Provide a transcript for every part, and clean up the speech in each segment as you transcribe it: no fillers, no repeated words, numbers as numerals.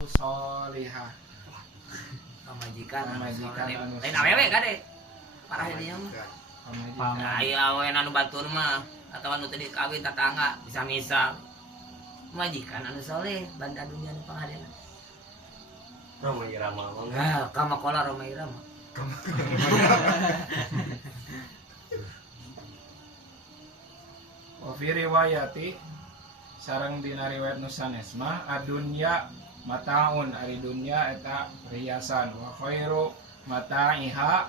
Solihah pamajikan Pamajikan anu lain awewe kade parah dia mah pamajikan nah iya awewe anu batur mah atawa anu tadi kawin tatangga bisa misal pamajikan anu soleh banda dunia anu pangadena Roma Irama nah kama kola Roma Irama wa fi riwayati sareng dina riwayat nu sanesma adunya mataun ari dunya eta perhiasan wa khairu mataiha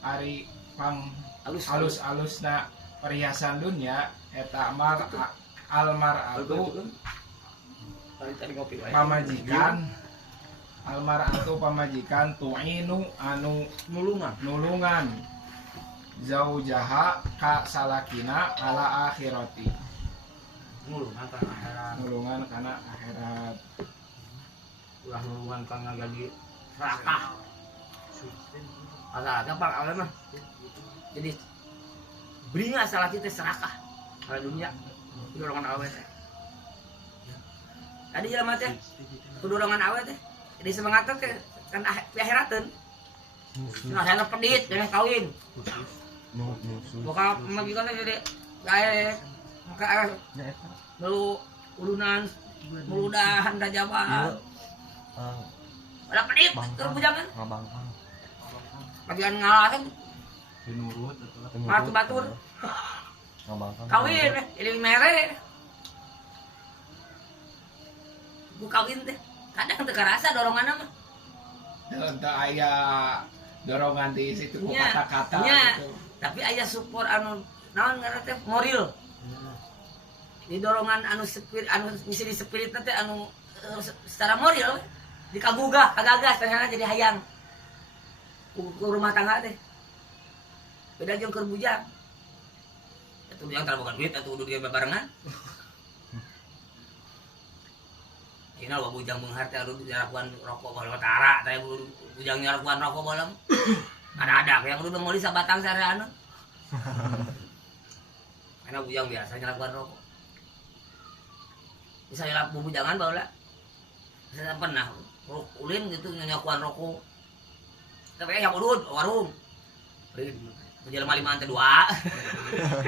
ari pang alus-alusna perhiasan dunya eta almar'atu pamajikan almar'atu pamajikan tu'inu anu nulungan zaujaha ka salakina ala akhirati nulungan kana akhirat ulah nulungan kana jadi serakah ada gampang awalnya mah jadi beringa salah kita serakah kalau dunia dorongan awet tadi jalan mati dorongan awet jadi semangat teh kan akhiratan nah saya pedit dengan kawin buka majikan jadi gaya maka lalu ulunan meludahan rajaban ada pedit terus bujangan bagian ngalah kan Penurut matu batur kawin jadi mere bu kawin teh kadang teu karasa dorongan mah untuk aya dorongan di situ ku nya, kata-kata nya. gitu. Tapi aya support anu naon ngaranna teh moral di dorongan anu spirit anu bisa di spirit teh anu secara moral dikagugah kagagas ternyata jadi hayang ku rumah tangga teh beda jeung keur bujang atuh bujang tara boga duit atuh udah dia barengan ini lo bujang benghar teh aduh jarakuan rokok bae tara teh bujang jarakuan rokok bolong ada yang udah mau sabatang sareana karena bujang biasa jarakuan rokok bisa nyelap bujangan bae lah saya pernah ulin gitu nyakuan rokok tapi yang urut warung jelema lima teh dua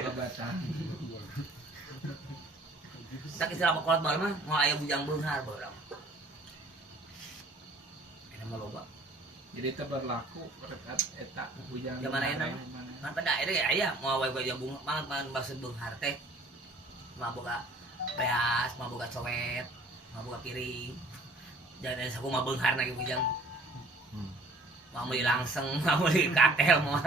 Babatan. tak istilah kolot bae mah mau aya bujang beunghar bae urang eta mah loba Jadi itu berlaku berkat eta bujang zaman ayeuna mah pada akhirnya aya mau aya bujang beunghar mah maksud beunghar teh mah boga beas mah boga cowet mah boga piring jangan saku mah beunghar lagi bujang mau beli langseng mau beli katel mah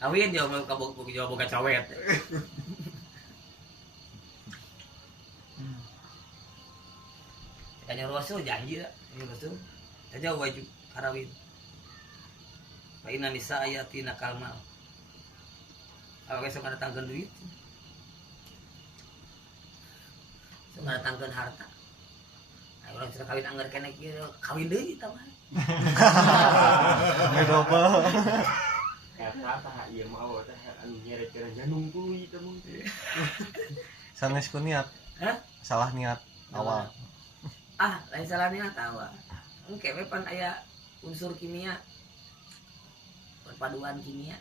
kawin jauh mau jauh boga cowet kayaknya Rasul janji lah ini Rasul saja wajib karawin Paina nisa ayatina kalmal kalau besok ada tanggal duit sok ada tanggal harta ayo orang sudah kawin anggar kena kira kawin deui tah mah double. kata ieu mah awal teh anu nyeret-nyeret janung tuluy teh mun Sanes ku niat. Hah? Salah niat awal. lain salahnya tawa engke we pan aya unsur kimia perpaduan kimia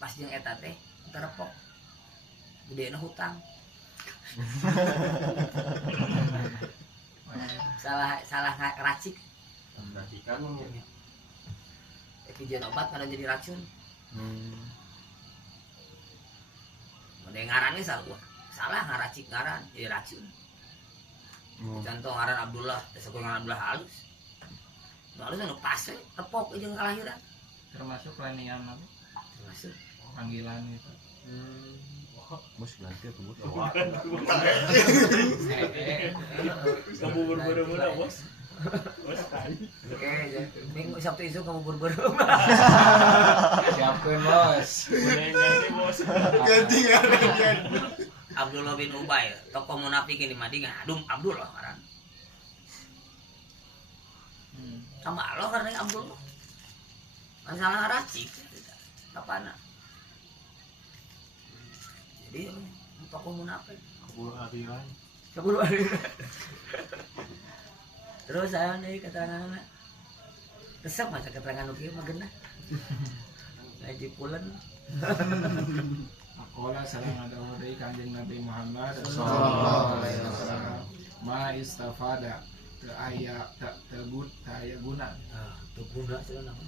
pas jeung eta teh terepok gedena hutang salah racik berarti kan epijen obat kada jadi racun ada ngarannya salah ngaracik ngaran jadi racun contoh ngaran Abdullah besok ngaran Abdullah halus halus anu pas tepok jeung kalahiran termasuk lanian apa? termasuk Panggilan itu. Bos ganti tuh bos. kamu berburu-buru bos kali oke minggu Sabtu isu kamu berburu Siapkeun bos. ganti bos Ganti ngaran. Abdullah bin Ubay tokoh munafikin di Madinah adum Abdullah ngaran sama Allah karena Abdullah masalah racik apana jadi tokoh munafik. Kabur aliran. 10 hari. Terus saya nih keterangan resep masa keterangan oke mah genah. Ngaji pulen. Akola salam ada dari Kanjeng Nabi Muhammad Sallallahu alaihi wasallam. Ma istafada teu aya teu guna Tuh guna sih nama.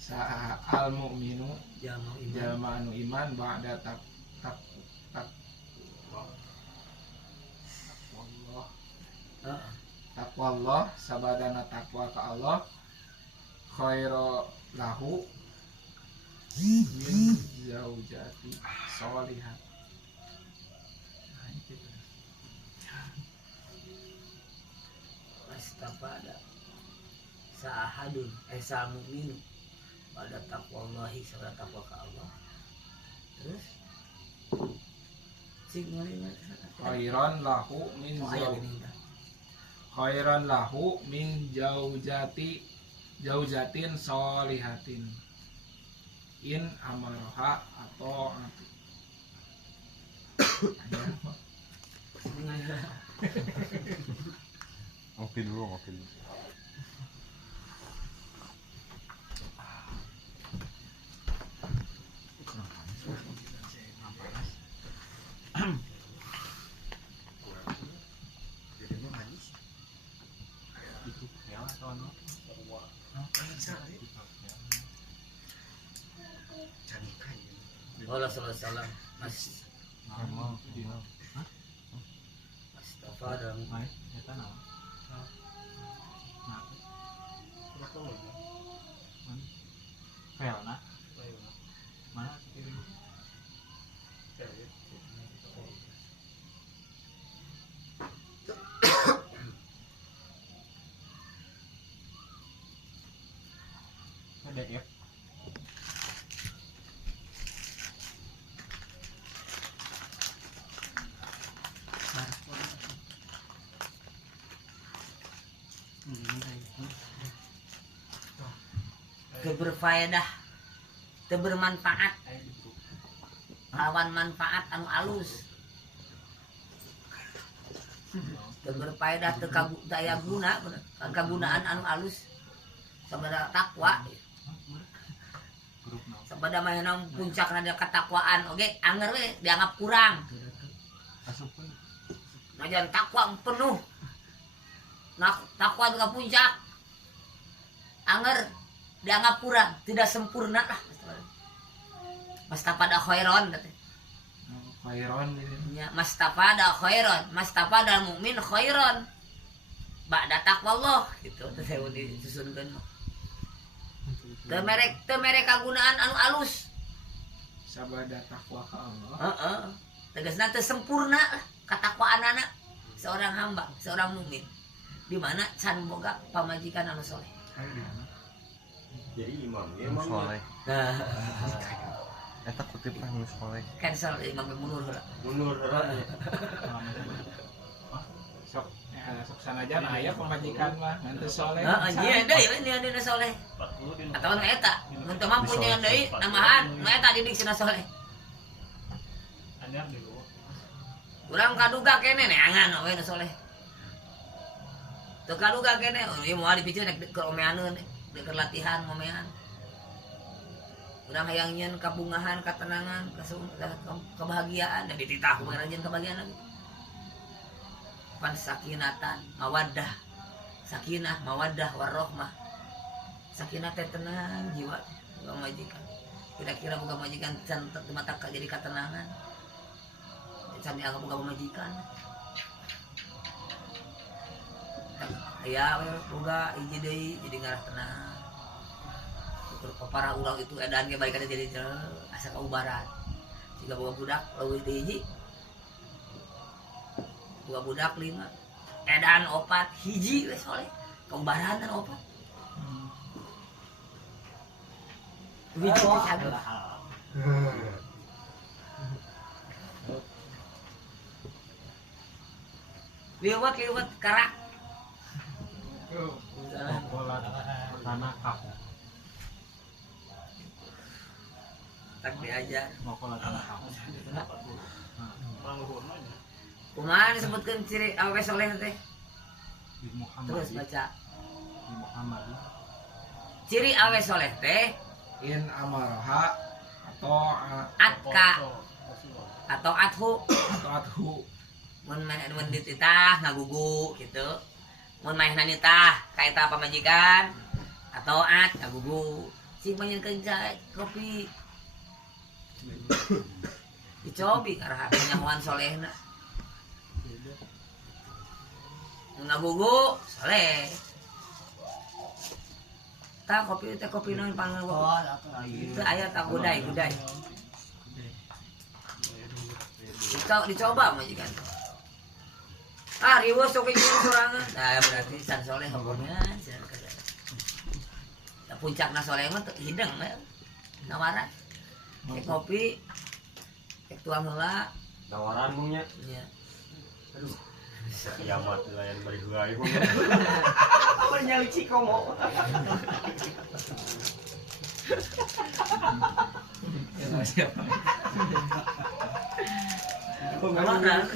sa al mukminu Jalma iman. jalma anu iman ba'da tak Heeh. takwa Allah sabadana takwa ka Allah khairu lahu min zaujati sholihat. Mastafada sahadun sa mukmin pada taqwallahi sabada takwa ka Allah. Terus sing ngene Khairan lahu min ayat zau ini. khairan lahu min jaujatin sholihatin in amaroha atau Ngopi dulu. Allah sallallahu alaihi wasallam Mastafada PDF. keberfaedah bermanfaat lawan manfaat anu alus berfaedah teu daya guna kagunaan anu alus sabada takwa sabada mah puncakna da katakwaan oge anger we dianggap kurang najan takwa penuh takwa juga puncak anger dianggap kurang, tidak sempurna lah. Mastafada khairon katanya. khairon Ya, mastafada khairon, mastafada mukmin khairon. Ba'da taqwallah gitu teh disusunkeun. Teu merek kagunaan anu alus. sabada takwa ka Allah Heeh. Tegasna teu sempurna lah katakwaanana seorang hamba, seorang mukmin. Di mana can boga pamajikan anu soleh. Jadi imam Anu soleh. Nah, Eta kutip lah anu soleh. cancel imam mundur heula. mundur orangnya. sok sanajan aya pemajikan mah nanti soleh Heeh, iya deui ini ada soleh. Atawa nu eta, mun teu mampu nyaeun deui namahan, nu eta didik sina soleh. Urang kaduga kene neangan we nu soleh. Teu kaduga kene, ieu moal dipicieun nek ke omeaneun, dek latihan momean. Urang hayang nyeun kabungahan, katenangan, kebahagiaan, dan dititah ku ranjeun kebahagiaan lagi. Pan sakinatan, mawaddah. Sakinah, mawaddah, warahmah. Sakinah teh tenang jiwa, bukan majikan. Kira-kira bukan majikan can mata jadi katenangan. Can dianggap bukan majikan. Ya, boga hiji deui jadi ngarah tenang. Ukur para urang itu edan ge balik jadi asa kaubaran. Jika boga budak leuwih teh hiji. Boga budak 5. Edan 4 hiji we soleh. Kaubaran dan 4. Hiji teh cager. Liwat karak. Tanah kap. Tak diajar. Mokola tanah kap. Kumaha disebutkeun ciri awewe soleh teh? Di Muhammad. Terus baca. Di Muhammad. Ciri awewe soleh teh in amaraha atau atka atau athu. atau adhu. Mun dititah ngagugu gitu. Mun maehna nitah ka eta pamajikan atau at ngagugu. Sing panjenengan kopi. Dicobi karena penyahuan solehna. Ngagugu soleh. Tak kopi teh kopi non panggil itu aya tak gudai. Dicoba majikan. Riweuh sok ingin sorangan. Nah berarti san soleh hukumnya. Puncakna soleh mah hidang we. Nawaran. Teh kopi. Teh tuang heula. Nawaran mungnya. Nya. Kiamat layan bari heula ieu. Apa nyali cikomo. Nawaran.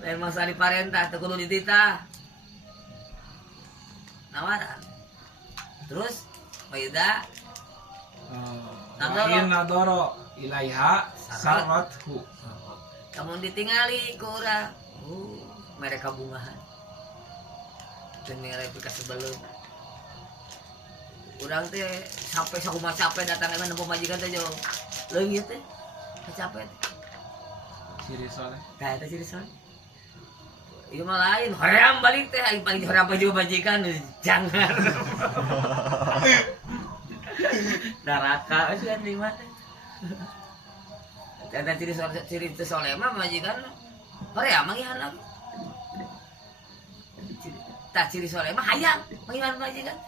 Lain masa diparentah teu kudu dititah. Nawaran. Terus Waidah Wa in nadoro ilaiha sarrathu. kamu ditingali ke urang. Mereka bungahan. Dan mereka ka sebelum. Urang teh sampai sakumaha capek datang emang nempo majikan teh jauh. Leungit teh. Capek. Ciri soleh. Tah eta ciri soleh. Ieu mah lain, hoream balik teh aing paling hoream baju majikan jangan. Neraka kan di mana? Ada ciri soleh mah majikan hoream mangihan aku. Tak ciri soleh mah hayang mangihan majikan.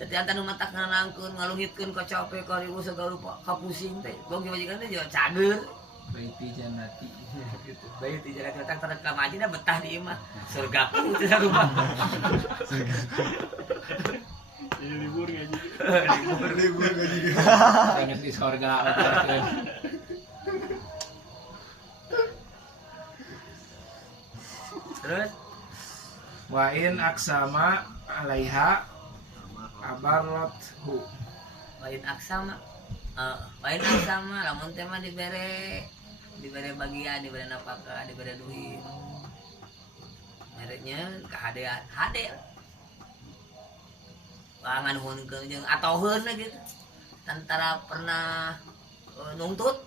Tadi antara matak nganangkeun ngalungitkeun ka capek ka ribu segala rupa kapusing teh. Bogi majikan teh juga cager. Baiti jannati. Gitu. Bayi tidak datang terekam aja dah betah di imah surga ku tidak lupa. Ini libur ngaji. Libur gaji. Banyak di surga. Terus Wa in aksama alaiha abarrathu. lain aksama lamun teh mah dibere bagian, dibere napaka, dibere duit. Mereknya kehadean, hade. Wangan hunkeun jeung atoheun gitu. Tantara pernah nuntut.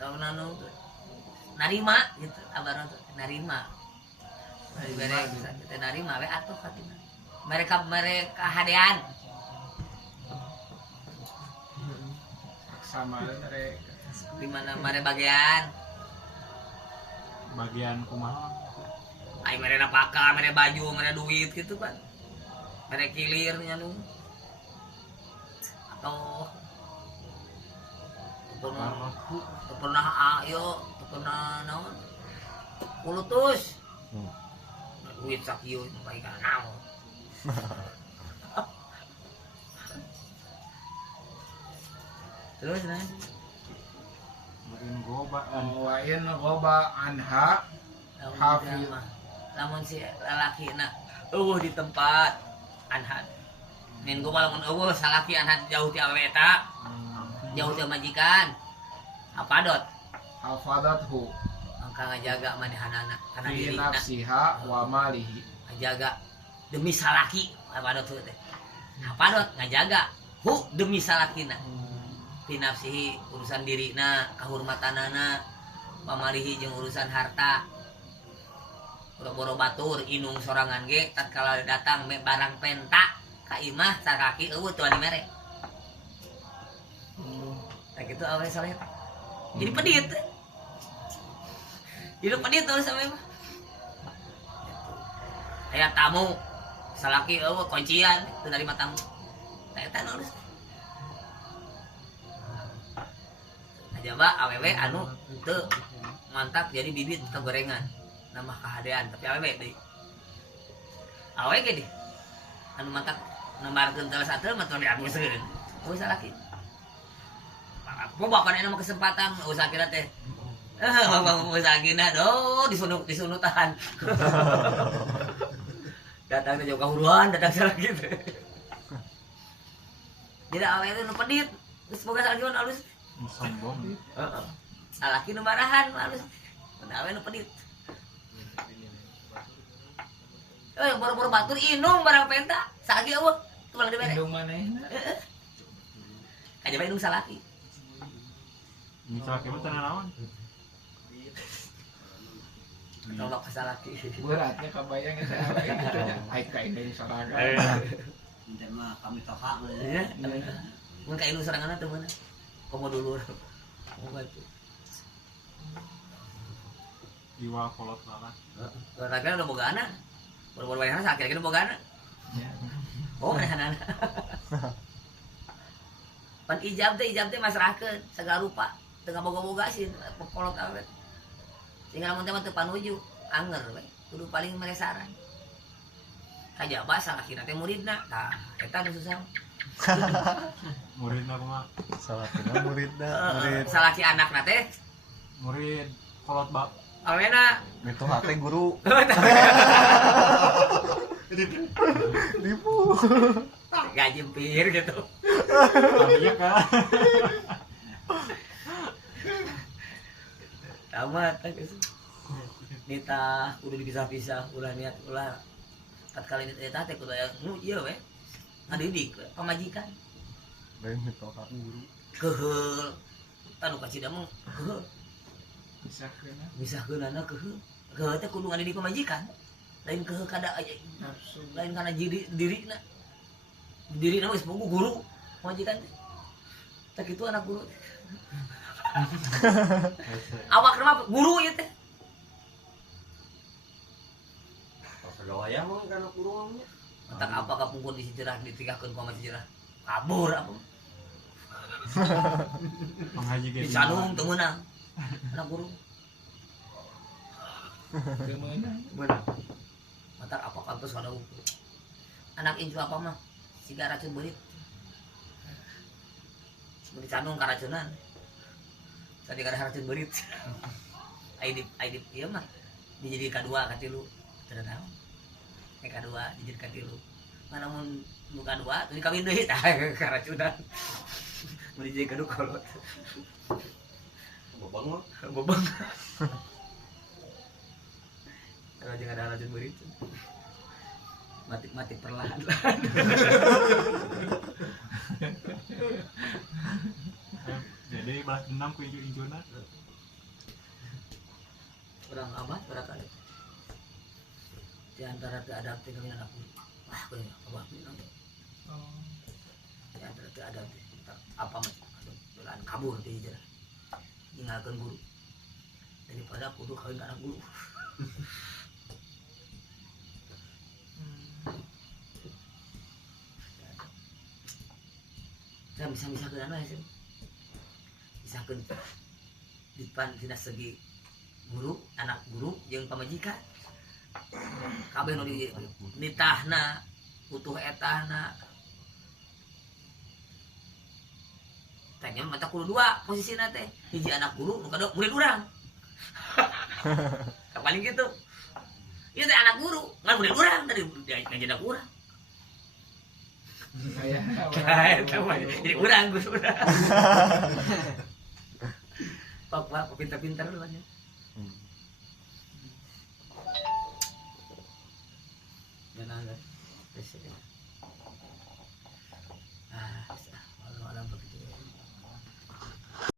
Pernah nuntut. Narima gitu, abarna narima. Dibere kita narima we atoh katina. Mereka hadean. Sama mereka. Di mana mere bagian. Bagian kumaha? Ai mere napaka, mere baju, mere duit gitu kan. Mere kilir nya nu. Atau pernah ayo, pernah naon? Kulutus. Duit sakieu bae ka naon. Terus nah. Mungkin gobaan. Wa in ghoba anha Hafiz. Lamun si lalaki na eueuh di tempat anhat. Nin gua lamun eueuh salaki anhat jauh ti awewe eta, jauh ti majikan. Apa dot? hafadathu Angka ngajaga manehanana kana fi dirina. nafsiha wa malihi. Ngajaga demi salaki apa dot teh. Apa dot ngajaga demi salakina. Fi nafsihi urusan dirina, kahormatanana, pamalihi jeung urusan harta. Boro-boro batur inung sorangan ge tatkala datang me barang penta ka imah sakaki eueuh tuan mere. Tak gitu awe saleh. Jadi pedit. Jadi pedit tuh sampe mah. Aya tamu salaki eueuh kuncian teu narima tamu. Tah eta nulis. Ajaba awewe anu teu mantap jadi bibit kegorengan. Nama kehadean tapi awewe deui. Awewe ge di. Anu mantap nembarkeun teh satu mah tong diabuskeun. Oh salaki. Gua bapak nama kesempatan usaha kira teh. Usaha kira disunutan. Datang ke jauh kahuruan, datang salah gitu. Jadi awalnya itu nu pedit. Semoga salah gimana halus. Sombong. Salah kini marahan halus. Awalnya nu pedit. Boro-boro batur inung barang penta. Sakit eueuh. Tulang di mere. Indung manehna. Aja bae inung salaki. Misal kita tanah naon? Tolak salaki. Beratnya kebayang eta gitu nya. Ai kain dari sorangan. Ente mah kami toha Ya. Mun ka inung soranganna teu meunah. Komo dulur. Komo batu. Iwa kolot lalat. Karena udah bogana. Boro-boro bayarna sakit kira bogana. Ya. Oh, mana pan ijab teh masrakeun segala rupa tengah boga-boga sih kolot awet sehingga lamun teh mah teu panuju anger we kudu paling meresaran kajaba salah kira teh muridna tah eta nu susah Murid aku mah. Salah kena muridna, murid. salah si anakna teh Murid kolot bak. awena Itu hati guru. Dipu. gaji pir gitu Iya kan. tamat nita udah dipisah-pisah ulah niat ulah kat kali nita teh kudu aya nu ieu we ngadidik we pamajikan Lain itu hak guru. keheul tanu kacida mah keheul Bisa kena misahkeunana keheul keheul teh kudu ngadidik pamajikan lain keheul kada aya nafsu. lain kana dirina dirina geus pugu guru pamajikan teh tak itu anak guru awak mah guru ieu teh Gawaya mah kana kurungnya. tak apa kapungkur di sejarah ditikahkeun ku ama sejarah kabur apa Penghaji ge. dicanung teu meunang anak guru Teu meunang. bener matak apa kantos kana ukur anak incu apa mah siga racun beurit dicanung karacunan tadi kada racun beurit aidip ieu mah dijadi kadua katilu teu tahu kadua dijadi katilu mana mun nu kadua teu dikawin deui tah karacunan mun dijadi kadu kolot Bobang mah. bobong kalau jangan ada racun beurit mati perlahan Jadi balas dendam ku inju-injuna. orang abah barangkali di antara keadaptif kami anak guru wah aku ya abah bilang Oh. di antara keadaptif apa mah belaan kabur di jalan tinggalkan guru daripada kudu kawin ke anak guru saya bisa ke anak sih bisa ke di depan tidak segi guru anak guru yang pamajikan kabeh nu ditahna utuh etahna tanya mata kudu dua posisina teh hiji anak guru nu kadua murid urang paling gitu ieu teh anak guru ngan murid urang dari ngajendak urang Kayak jadi urang guru urang pak pintar-pintar lu aja ya nah